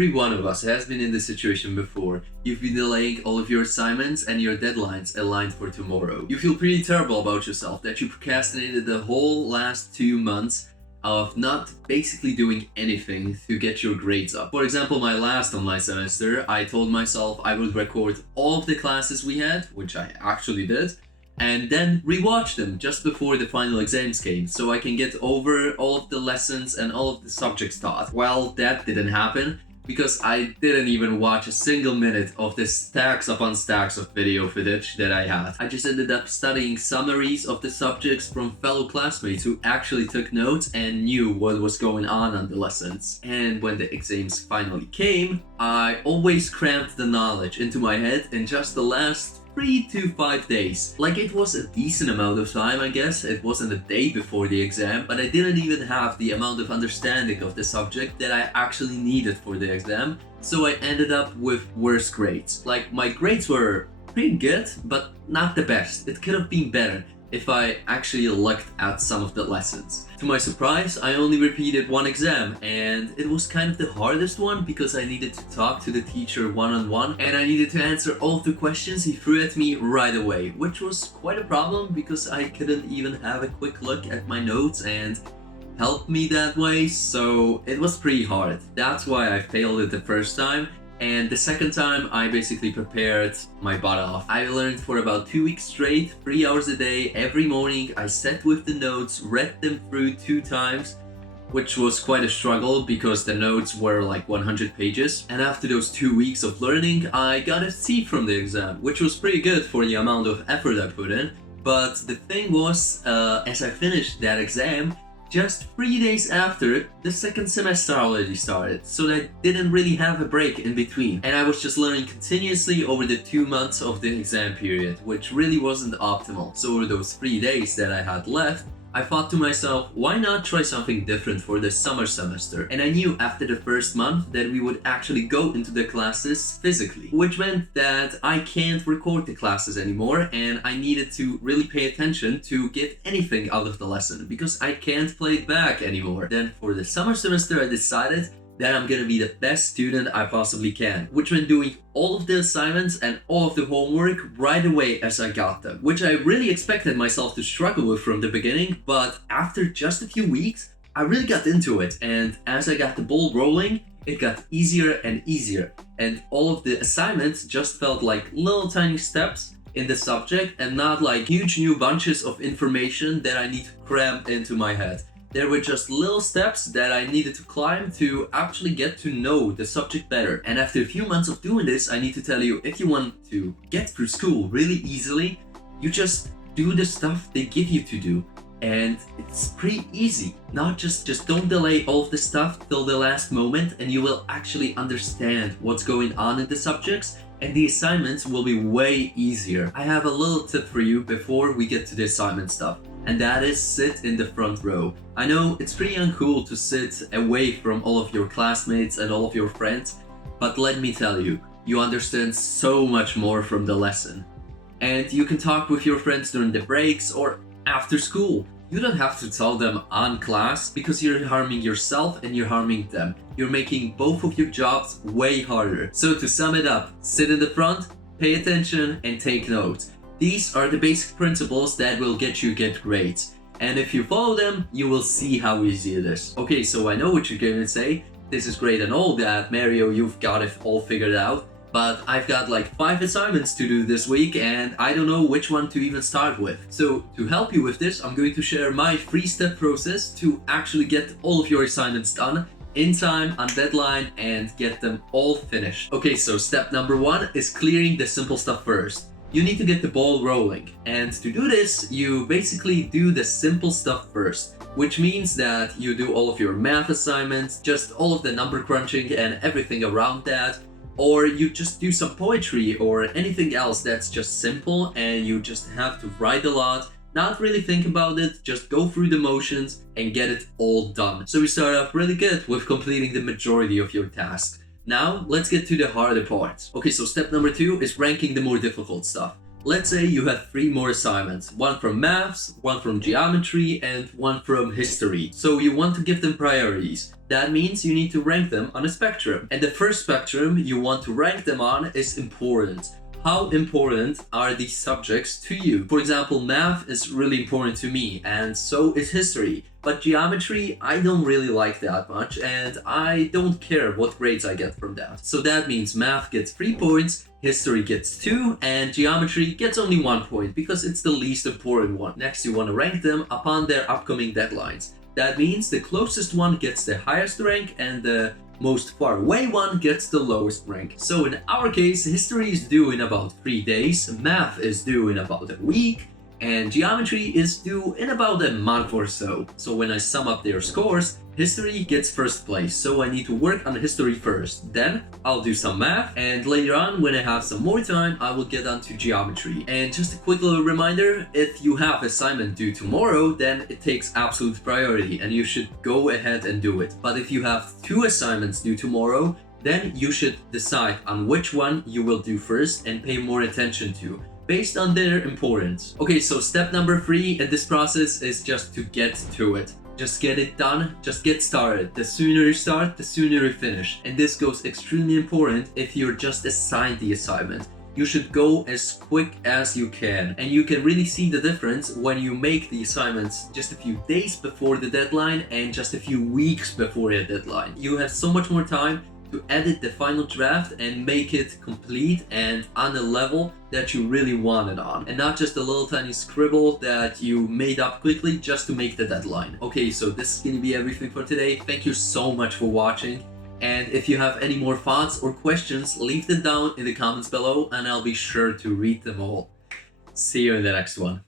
every one of us has been in this situation before. You've been delaying all of your assignments and your deadlines aligned for tomorrow. You feel pretty terrible about yourself that you procrastinated the whole last 2 months of not basically doing anything to get your grades up. For example, my last online semester, I told myself I would record all of the classes we had, which I actually did, and then rewatch them just before the final exams came, so I can get over all of the lessons and all of the subjects taught. Well, that didn't happen, because I didn't even watch a single minute of the stacks upon stacks of video footage that I had. I just ended up studying summaries of the subjects from fellow classmates who actually took notes and knew what was going on the lessons. And when the exams finally came, I always crammed the knowledge into my head in just the last 3 to 5 days. Like, it was a decent amount of time, I guess. It wasn't a day before the exam, but I didn't even have the amount of understanding of the subject that I actually needed for the exam, so I ended up with worse grades. Like, my grades were pretty good, but not the best. It could have been better if I actually looked at some of the lessons. To my surprise, I only repeated one exam, and it was kind of the hardest one because I needed to talk to the teacher one-on-one, and I needed to answer all of the questions he threw at me right away, which was quite a problem because I couldn't even have a quick look at my notes and help me that way, so it was pretty hard. That's why I failed it the first time. And the second time, I basically prepared my butt off. I learned for about 2 weeks straight, 3 hours a day, every morning. I sat with the notes, read them through 2 times, which was quite a struggle because the notes were like 100 pages. And after those 2 weeks of learning, I got a C from the exam, which was pretty good for the amount of effort I put in. But the thing was, as I finished that exam, just 3 days after, the second semester already started, so I didn't really have a break in between. And I was just learning continuously over the 2 months of the exam period, which really wasn't optimal. So over those 3 days that I had left, I thought to myself, why not try something different for the summer semester? And I knew after the first month that we would actually go into the classes physically, which meant that I can't record the classes anymore, and I needed to really pay attention to get anything out of the lesson because I can't play it back anymore. Then for the summer semester, I decided that I'm gonna be the best student I possibly can, which meant doing all of the assignments and all of the homework right away as I got them, which I really expected myself to struggle with from the beginning, but after just a few weeks, I really got into it, and as I got the ball rolling, it got easier and easier, and all of the assignments just felt like little tiny steps in the subject and not like huge new bunches of information that I need to cram into my head. There were just little steps that I needed to climb to actually get to know the subject better. And after a few months of doing this, I need to tell you, if you want to get through school really easily, you just do the stuff they give you to do. And it's pretty easy. Not just don't delay all of the stuff till the last moment, and you will actually understand what's going on in the subjects, and the assignments will be way easier. I have a little tip for you before we get to the assignment stuff, and that is sit in the front row. I know it's pretty uncool to sit away from all of your classmates and all of your friends, but let me tell you, you understand so much more from the lesson. And you can talk with your friends during the breaks or after school. You don't have to tell them on class because you're harming yourself and you're harming them. You're making both of your jobs way harder. So to sum it up, sit in the front, pay attention, and take notes. These are the basic principles that will get you good grades. And if you follow them, you will see how easy it is. Okay, so I know what you're going to say. This is great and all that, Mario, you've got it all figured out. But I've got like 5 assignments to do this week and I don't know which one to even start with. So to help you with this, I'm going to share my 3-step process to actually get all of your assignments done in time, on deadline, and get them all finished. Okay, so step number 1 is clearing the simple stuff first. You need to get the ball rolling, and to do this, you basically do the simple stuff first, which means that you do all of your math assignments, just all of the number crunching and everything around that, or you just do some poetry or anything else that's just simple and you just have to write a lot, not really think about it, just go through the motions and get it all done. So we start off really good with completing the majority of your tasks. Now, let's get to the harder parts. Okay, so step number 2 is ranking the more difficult stuff. Let's say you have 3 more assignments, one from maths, one from geometry, and one from history. So you want to give them priorities. That means you need to rank them on a spectrum. And the first spectrum you want to rank them on is importance. How important are these subjects to you? For example, math is really important to me, and so is history. But geometry, I don't really like that much, and I don't care what grades I get from that. So that means math gets 3 points, history gets 2, and geometry gets only 1 point because it's the least important one. Next, you want to rank them upon their upcoming deadlines. That means the closest one gets the highest rank, and the most far away one gets the lowest rank. So in our case, history is due in about 3 days, math is due in about a week, and geometry is due in about a month or so. So when I sum up their scores, history gets first place, so I need to work on history first. Then I'll do some math, and later on, when I have some more time, I will get on to geometry. And just a quick little reminder, if you have assignment due tomorrow, then it takes absolute priority and you should go ahead and do it. But if you have 2 assignments due tomorrow, then you should decide on which one you will do first and pay more attention to, based on their importance. Okay, so step number 3 in this process is just to get to it. Just get it done, just get started. The sooner you start, the sooner you finish. And this goes extremely important if you're just assigned the assignment. You should go as quick as you can. And you can really see the difference when you make the assignments just a few days before the deadline and just a few weeks before the deadline. You have so much more time to edit the final draft and make it complete and on a level that you really want it on, and not just a little tiny scribble that you made up quickly just to make the deadline. Okay, so this is gonna be everything for today. Thank you so much for watching, and if you have any more thoughts or questions, leave them down in the comments below and I'll be sure to read them all. See you in the next one.